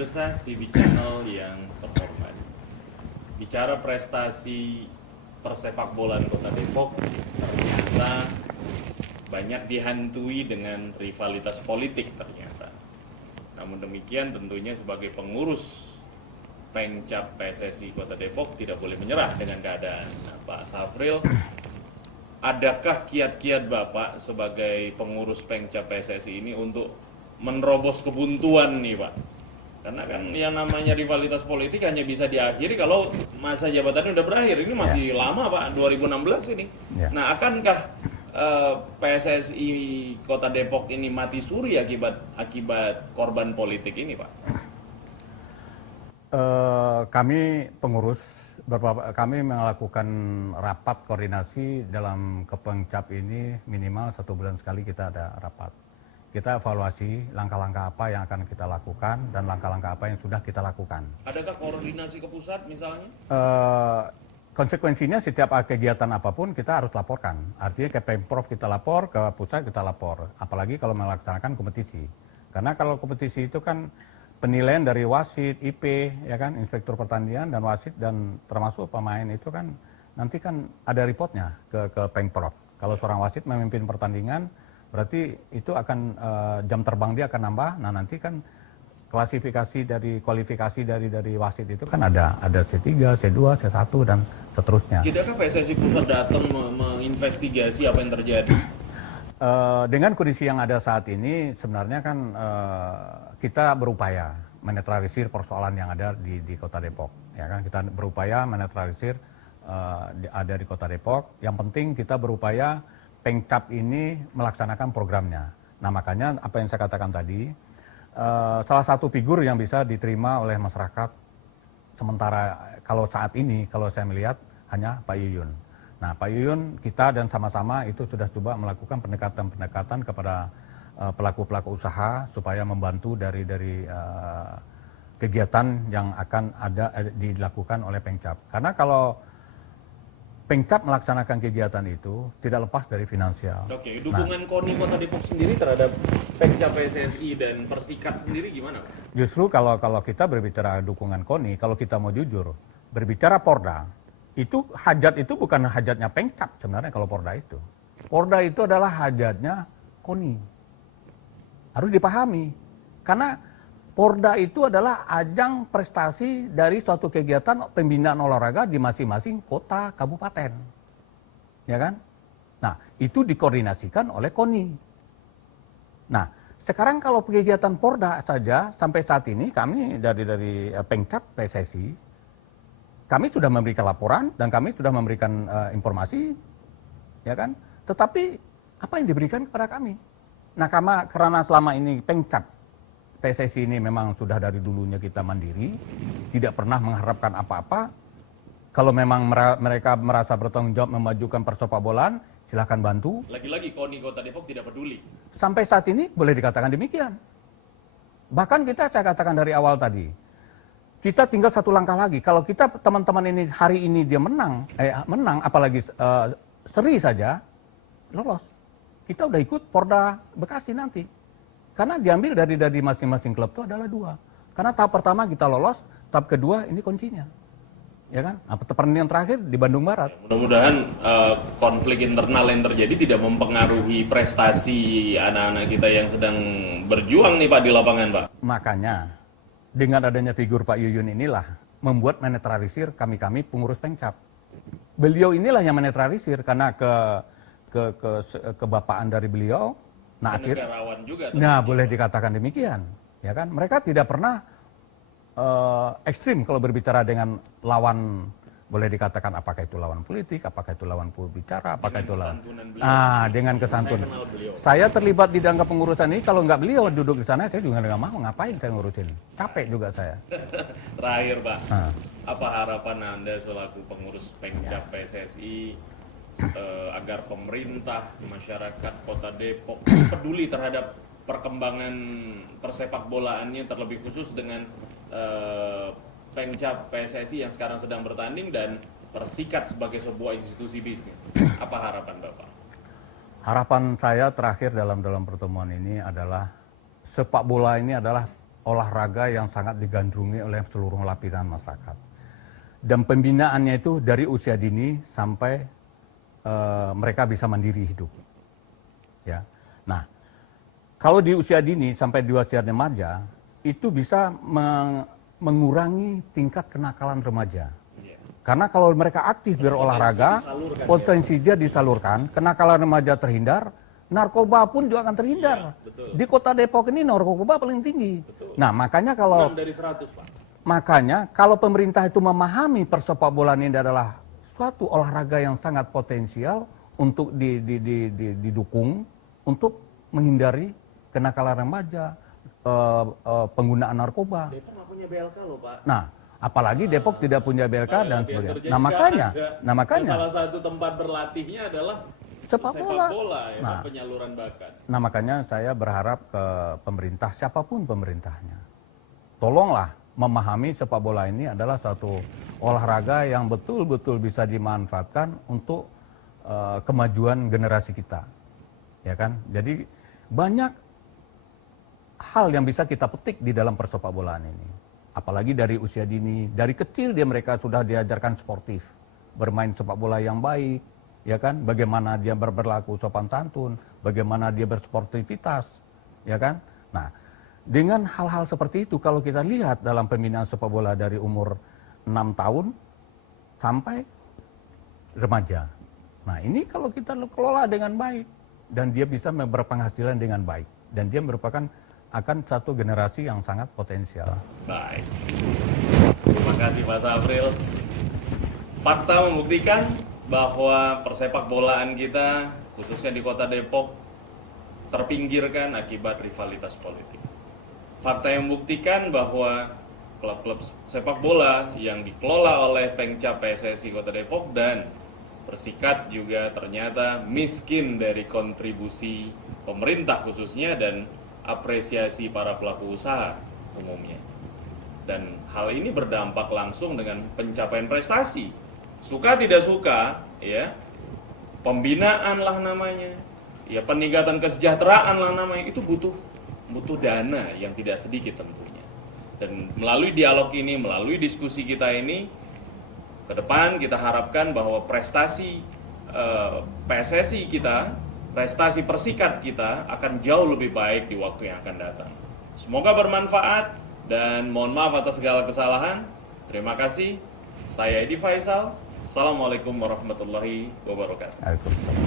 Pemirsa CV Channel yang terhormat, bicara prestasi persepak bolaan Kota Depok ternyata banyak dihantui dengan rivalitas politik ternyata. Namun demikian tentunya sebagai pengurus Pengcap PSSI Kota Depok tidak boleh menyerah dengan keadaan. Nah, Pak Safril, adakah kiat-kiat Bapak sebagai pengurus Pengcap PSSI ini untuk menerobos kebuntuan nih Pak? Karena kan yang namanya rivalitas politik hanya bisa diakhiri kalau masa jabatannya udah berakhir. Ini masih lama Pak, 2016 ini. Nah, akankah PSSI Kota Depok ini mati suri akibat korban politik ini Pak? Kami pengurus, kami melakukan rapat koordinasi dalam Kepengcap ini minimal 1 bulan sekali kita ada rapat. Kita evaluasi langkah-langkah apa yang akan kita lakukan dan langkah-langkah apa yang sudah kita lakukan. Adakah koordinasi ke pusat misalnya? Konsekuensinya setiap kegiatan apapun kita harus laporkan. Artinya ke Pemprov kita lapor, ke pusat kita lapor. Apalagi kalau melaksanakan kompetisi. Karena kalau kompetisi itu kan penilaian dari wasit, IP, ya kan, inspektur pertandingan dan wasit dan termasuk pemain itu kan nanti kan ada reportnya ke Pemprov. Kalau seorang wasit memimpin pertandingan, berarti itu akan jam terbang dia akan nambah. Nah nanti kan klasifikasi dari kualifikasi dari wasit itu kan ada C3, C2, C1 dan seterusnya. Tidakkah PSSI pusat datang menginvestigasi apa yang terjadi? Dengan kondisi yang ada saat ini sebenarnya kan kita berupaya menetralisir persoalan yang ada di Kota Depok. Ya kan kita berupaya menetralisir ada di Kota Depok. Yang penting kita berupaya Pengcap ini melaksanakan programnya. Nah makanya apa yang saya katakan tadi, salah satu figur yang bisa diterima oleh masyarakat sementara kalau saat ini kalau saya melihat hanya Pak Yuyun. Nah Pak Yuyun kita dan sama-sama itu sudah coba melakukan pendekatan-pendekatan kepada pelaku-pelaku usaha supaya membantu dari kegiatan yang akan ada dilakukan oleh Pengcap. Karena kalau Pengcap melaksanakan kegiatan itu tidak lepas dari finansial. Oke, dukungan KONI Kota Depok sendiri terhadap Pengcap PSSI dan Persikat sendiri gimana Pak? Justru kalau kita berbicara dukungan KONI, kalau kita mau jujur, berbicara Porda, itu hajat itu bukan hajatnya Pengcap sebenarnya kalau Porda itu. Porda itu adalah hajatnya KONI. Harus dipahami. Karena Porda itu adalah ajang prestasi dari suatu kegiatan pembinaan olahraga di masing-masing kota kabupaten. Ya kan? Nah, itu dikoordinasikan oleh KONI. Nah, sekarang kalau kegiatan Porda saja sampai saat ini kami dari Pengcap PSSI kami sudah memberikan laporan dan kami sudah memberikan informasi, ya kan? Tetapi apa yang diberikan kepada kami? Nah, karena selama ini Pengcap PSSI ini memang sudah dari dulunya kita mandiri, tidak pernah mengharapkan apa-apa. Kalau memang mereka merasa bertanggung jawab memajukan persepak bolaan, silahkan bantu. Lagi-lagi KONI Kota Depok tidak peduli. Sampai saat ini boleh dikatakan demikian. Bahkan saya katakan dari awal tadi, kita tinggal satu langkah lagi. Kalau kita teman-teman ini hari ini dia menang, apalagi seri saja, lolos. Kita udah ikut Porda Bekasi nanti. Karena diambil dari masing-masing klub itu adalah 2. Karena tahap pertama kita lolos, tahap kedua ini kuncinya. Ya kan? Pertandingan terakhir di Bandung Barat. Mudah-mudahan konflik internal yang terjadi tidak mempengaruhi prestasi anak-anak kita yang sedang berjuang nih Pak di lapangan Pak. Makanya dengan adanya figur Pak Yuyun inilah membuat menetralisir kami pengurus Pengcap. Beliau inilah yang menetralisir karena kebapaan dari beliau. Nah, boleh dikatakan demikian, ya kan? Mereka tidak pernah ekstrim kalau berbicara dengan lawan, boleh dikatakan apakah itu lawan politik, apakah itu lawan bicara, apakah itu lawan. Dengan kesantunan. Saya terlibat di dalam pengurusan ini, kalau nggak beliau duduk di sana, saya juga nggak mau ngapain saya ngurusin. Capek juga saya. Terakhir Pak, apa harapan Anda selaku pengurus Pengcap PSSI? Agar pemerintah, masyarakat Kota Depok peduli terhadap perkembangan persepak bolaannya terlebih khusus dengan Pengcap PSSI yang sekarang sedang bertanding dan Persikat sebagai sebuah institusi bisnis. Apa harapan Bapak? Harapan saya terakhir dalam pertemuan ini adalah sepak bola ini adalah olahraga yang sangat digandrungi oleh seluruh lapisan masyarakat. Dan pembinaannya itu dari usia dini sampai mereka bisa mandiri hidup. Ya. Nah, kalau di usia dini sampai di usia remaja, itu bisa mengurangi tingkat kenakalan remaja. Karena kalau mereka aktif berolahraga, potensi dia disalurkan, kenakalan remaja terhindar, narkoba pun juga akan terhindar. Di kota Depok ini narkoba paling tinggi. Nah, makanya kalau 6 dari 100, Pak. Makanya kalau pemerintah itu memahami persepak bolaan ini adalah suatu olahraga yang sangat potensial untuk didukung untuk menghindari kenakalan remaja, penggunaan narkoba. Depok nggak punya BLK loh, Pak. Nah, apalagi Depok tidak punya BLK dan sebagainya. Nah makanya salah satu tempat berlatihnya adalah sepak bola. Ya, Nah, penyaluran bakat. Nah makanya saya berharap ke pemerintah, siapapun pemerintahnya, tolonglah memahami sepak bola ini adalah satu olahraga yang betul-betul bisa dimanfaatkan untuk kemajuan generasi kita, ya kan? Jadi banyak hal yang bisa kita petik di dalam persepak bolaan ini. Apalagi dari usia dini, dari kecil mereka sudah diajarkan sportif, bermain sepak bola yang baik, ya kan? Bagaimana dia berlaku sopan santun, bagaimana dia bersportivitas, ya kan? Nah, dengan hal-hal seperti itu kalau kita lihat dalam pembinaan sepak bola dari umur 6 tahun sampai remaja. Nah, ini kalau kita kelola dengan baik dan dia bisa berpenghasilan dengan baik dan dia merupakan akan satu generasi yang sangat potensial. Baik. Terima kasih Pak Safril. Fakta membuktikan bahwa persepak bolaan kita, khususnya di Kota Depok, terpinggirkan akibat rivalitas politik. Fakta yang membuktikan bahwa klub-klub sepak bola yang dikelola oleh Pengcap PSSI Kota Depok dan Persikat juga ternyata miskin dari kontribusi pemerintah khususnya dan apresiasi para pelaku usaha umumnya. Dan hal ini berdampak langsung dengan pencapaian prestasi. Suka tidak suka, ya, pembinaan lah namanya, ya peningkatan kesejahteraan lah namanya, itu butuh dana yang tidak sedikit tentunya. Dan melalui dialog ini, melalui diskusi kita ini, ke depan kita harapkan bahwa prestasi PSSI kita, prestasi Persikat kita akan jauh lebih baik di waktu yang akan datang. Semoga bermanfaat dan mohon maaf atas segala kesalahan. Terima kasih. Saya Edi Faisal. Assalamualaikum warahmatullahi wabarakatuh. Waalaikumsalam.